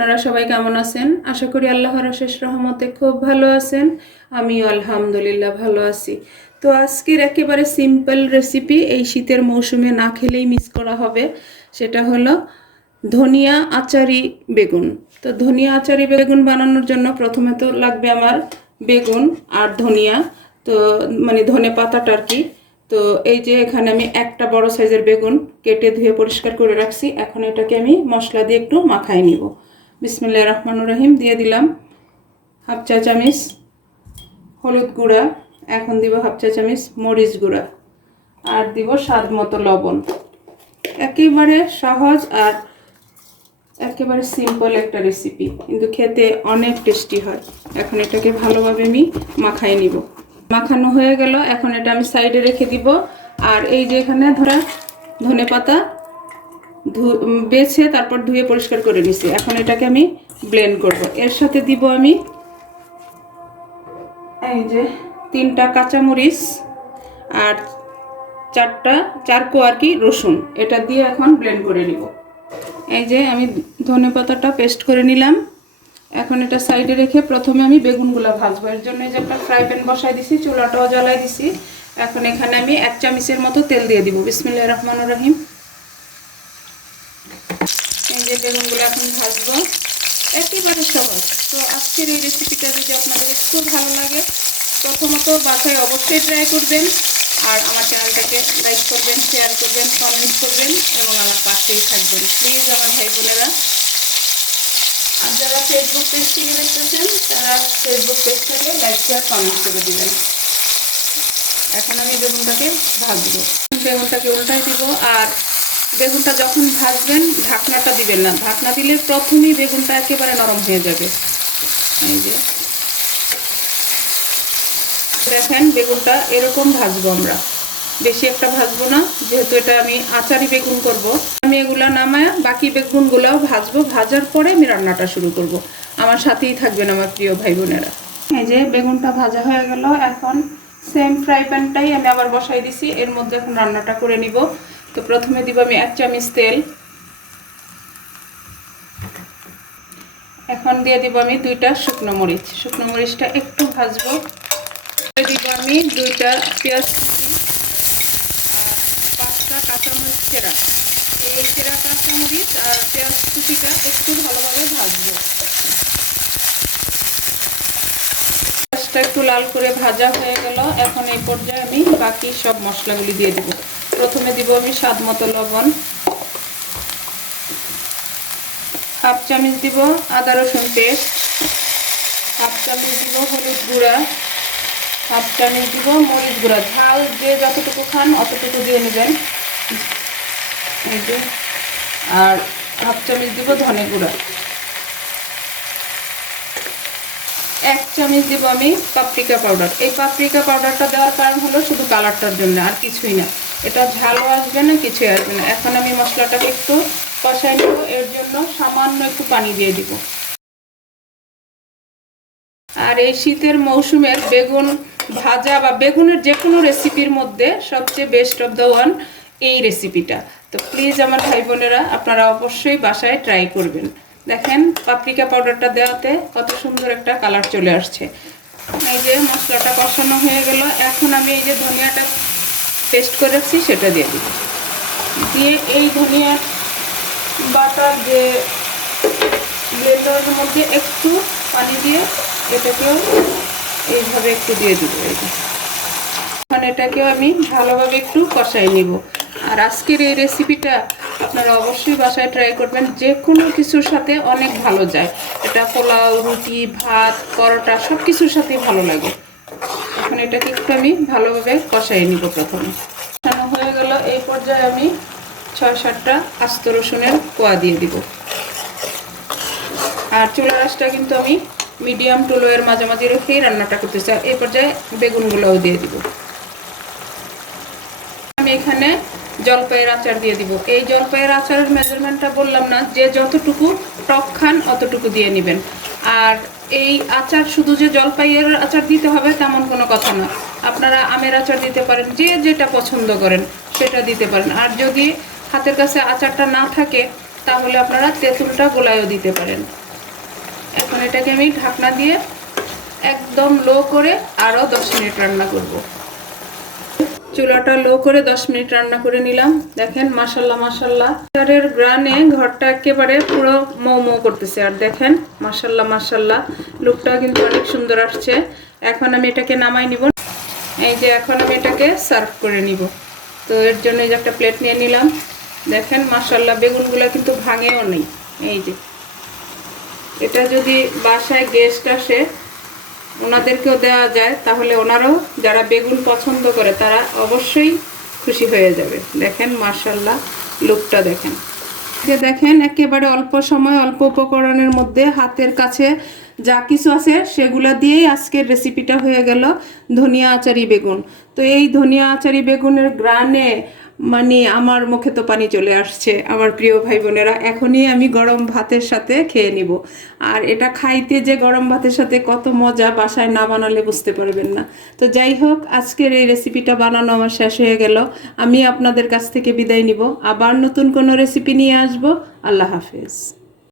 আপনারা সবাই কেমন আছেন? আশা করি আল্লাহর অশেষ রহমতে খুব ভালো আছেন। আমিও আলহামদুলিল্লাহ ভালো আছি। তো আজকের একেবারে সিম্পল রেসিপি, এই শীতের মৌসুমে না খেলেই মিস করা হবে, সেটা হলো ধনিয়া আচারি বেগুন। তো ধনিয়া আচারি বেগুন বানানোর জন্য প্রথমে তো লাগবে আমার বেগুন আর ধনিয়া, তো মানে ধনে পাতাটা আর কি। তো এই যে এখানে আমি একটা বড় সাইজের বেগুন কেটে ধুয়ে পরিষ্কার করে রাখছি। এখন এটাকে আমি মশলা দিয়ে একটু মাখাই নিব। বিসমিল্লাহির রহমানির রহিম। দিয়ে দিলাম হাফ চা চামচ হলুদ গুঁড়া, এখন দিব হাফ চা চামচ মরিচ গুঁড়া, আর দিব স্বাদ মতো লবণ। একেবারে সহজ আর একেবারে সিম্পল একটা রেসিপি, কিন্তু খেতে অনেক টেস্টি হয়। এখন এটাকে ভালোভাবে আমি মাখাই নিব। মাখানো হয়ে গেল, এখন এটা আমি সাইডে রেখে দিব। আর এই যে এখানে ধনে পাতা বেছে তারপর ধুয়ে পরিষ্কার করে নিছি। এখন এটাকে আমি ব্লেন্ড করব। এর সাথে দিব আমি এই যে 3টা কাঁচামরিচ আর 4 কোয়া আর কি রসুন, এটা দিয়ে এখন ব্লেন্ড করে নিব। এই যে আমি ধনে পাতাটা পেস্ট করে নিলাম। এখন এটা সাইডে রেখে প্রথমে আমি বেগুনগুলো ভাজবো। এর জন্য যে একটা ফ্রাই প্যান বসাই দিছি, চুলাটাও জ্বালাই দিছি। এখন এখানে আমি 1 চামচের মতো তেল দিয়ে দিব। বিসমিল্লাহির রহমানির রহিম। এই যে বেগুনগুলো এখন ভাজবো, একেবারে সহজ। তো আজকের এই রেসিপিটা যদি আপনাদের একটু ভালো লাগে, প্রথমত বাসায় অবশ্যই ট্রাই করবেন, আর আমার চ্যানেলটাকে লাইক করবেন, শেয়ার করবেন, কমেন্ট করবেন এবং আমার পাশেই থাকবেন প্লিজ আমার ভাই বোনেরা। আর যারা ফেসবুক পেজ থেকে দেখতেছেন তারা ফেসবুক পেজটাকে লাইক শেয়ার কমেন্ট করে দিবেন। এখন আমি বেগুনটাকে ভাজবো। বেগুনটাকে উল্টাই দিব। আর বেগুনটা যখন ভাজবেন ঢাকনাটা দিবেন না, ঢাকনা দিলে প্রথমেই বেগুনটা একেবারে নরম হয়ে যাবে। এই যে দেখেন বেগুনটা এরকম ভাজবো আমরা, বেশি একটা ভাজবো না, যেহেতু এটা আমি আচারি বেগুন করব। আমি এগুলা নামায় বাকি বেগুনগুলোও ভাজবো। ভাজার পরে আমি রান্নাটা শুরু করব। আমার সাথেই থাকবেন আমার প্রিয় ভাই বোনেরা। এই যে বেগুনটা ভাজা হয়ে গেল, এখন সেম ফ্রাই প্যানটাই আমি আবার বসাই দিছি। এর মধ্যে এখন রান্নাটা করে নিব। তো প্রথমে দিব আমি 1 চামচ তেল, এখন দিয়ে দিব আমি 2টা শুকনো মরিচ। শুকনো মরিচটা একটু ভাজবো। দিব আমি 2টা পেঁয়াজ কুচি আর 5টা কাঁচামরিচ চেরা। এই চেরা কাঁচামরিচ আর পেঁয়াজ কুচিটা একটু ভালোভাবে ভাজবো। পেঁয়াজটা একটু লাল করে ভাজা হয়ে গেল। এখন এই পর্যায়ে আমি বাকি সব মশলাগুলি দিয়ে দেব। প্রথমে দিব আমি স্বাদ মতো লবণ, হাফ চামচ দিব আদা রসুন পেস্ট, হাফ চামচ দিব হলুদ গুঁড়া, হাফ চামচ দিব মরিচ গুঁড়া। ঝাল যে যতটুকু খান অতটুকু দিয়ে নেবেন। এই যে আর হাফ চামচ দিব ধনে গুঁড়া। 1 চামচ দিব আমি পাপরিকা পাউডার। এই পাপরিকা পাউডারটা দেওয়ার কারণ হলো শুধু কালারটার জন্য, আর কিছুই না। এটা ঝালও আসবে না, কিছুই আসবে না। এখন আমি মশলাটাকে একটু কষাই নেব। এর জন্য সামান্য একটু পানি দিয়ে দিব। আর এই শীতের মৌসুমের বেগুন ভাজা বা বেগুনের যে কোনো রেসিপির মধ্যে সবচেয়ে বেস্ট অফ দ্য ওয়ান এই রেসিপিটা। তো প্লিজ আমার ভাই বোনেরা আপনারা অবশ্যই বাসায় ট্রাই করবেন। দেখেন পাপরিকা পাউডারটা দেওয়াতে কত সুন্দর একটা কালার চলে আসছে। এই যে মশলাটা কষানো হয়ে গেল, এখন আমি এই যে ধনিয়াটা পেস্ট করে রাখছি সেটা দিয়ে দিব। দিয়ে এই ধনিয়া বাটার যে ব্লেন্ডারের মধ্যে একটু পানি দিয়ে এটাকেও এইভাবে একটু দিয়ে দিব। এখন এটাকেও আমি ভালোভাবে একটু কষাই নিব। আর আজকের এই রেসিপিটা আপনারা অবশ্যই বাসায় ট্রাই করবেন, যে কোনো কিছুর সাথে অনেক ভালো যায়। এটা পোলাও, রুটি, ভাত, পরোটা সব কিছুর সাথেই ভালো লাগে। এখন এটাকে একটু আমি ভালোভাবে কষাই নিব। প্রথমে কষানো হয়ে গেল, এই পর্যায়ে আমি 6-7টা আস্ত রসুনের কোয়া দিয়ে দিব। আর চুলার আঁচটা কিন্তু আমি মিডিয়াম টু লোয়ের মাঝামাঝি রেখেই রান্নাটা করতে চাই। এই পর্যায়ে বেগুনগুলোও দিয়ে দিব। আমি এখানে জলপাইয়ের আচার দিয়ে দিব। এই জলপাইয়ের আচারের মেজারমেন্টটা বললাম না, যে যতটুকু টক খান অতটুকু দিয়ে নেবেন। আর এই আচার শুধু যে জলপাইয়ের আচার দিতে হবে তেমন কোনো কথা না। আপনারা আমের আচার দিতে পারেন, যে যেটা পছন্দ করেন সেটা দিতে পারেন। আর যদি হাতের কাছে আচারটা না থাকে তাহলে আপনারা তেঁতুলটা গোলায়ও দিতে পারেন। এখন এটাকে আমি ঢাকনা দিয়ে একদম লো করে আরও 10 মিনিট রান্না করব। চুলাটা লো করে 10 মিনিট রান্না করে নিলাম। দেখেন মাশাল্লাহ মাশাল্লাহ এর গ্রানে ঘরটা একেবারে পুরো মৌ মৌ করতেছে। আর দেখেন মাশাল্লাহ মাশাল্লাহ লুকটা কিন্তু অনেক সুন্দর আসছে। এখন আমি এটাকে নামাই নিব। এই যে এখন আমি এটাকে সার্ভ করে নিব। তো এর জন্য এই যে একটা প্লেট নিয়ে নিলাম। দেখেন মাশাল্লাহ বেগুনগুলো কিন্তু ভাঙেও নেই। এই যে এটা যদি বাসায় গেস্ট আসে ওনাদেরকেও দেওয়া যায়, তাহলে ওনারাও যারা বেগুন পছন্দ করে তারা অবশ্যই খুশি হয়ে যাবে। দেখেন মাশাল্লাহ লুকটা দেখেন। যে দেখেন একেবারে অল্প সময় অল্প উপকরণের মধ্যে হাতের কাছে যা কিছু আছে সেগুলা দিয়েই আজকের রেসিপিটা হয়ে গেল ধনিয়া আচারি বেগুন। তো এই ধনিয়া আচারি বেগুনের গ্রানে মানে আমার মুখে তো পানি চলে আসছে। আমার প্রিয় ভাই বোনেরা, এখনই আমি গরম ভাতের সাথে খেয়ে নিব। আর এটা খাইতে যে গরম ভাতের সাথে কত মজা, বাসায় না বানালে বুঝতে পারবেন না। তো যাই হোক, আজকের এই রেসিপিটা বানানো আমার শেষ হয়ে গেল। আমি আপনাদের কাছ থেকে বিদায় নিব। আবার নতুন কোনো রেসিপি নিয়ে আসব। আল্লাহ হাফেজ।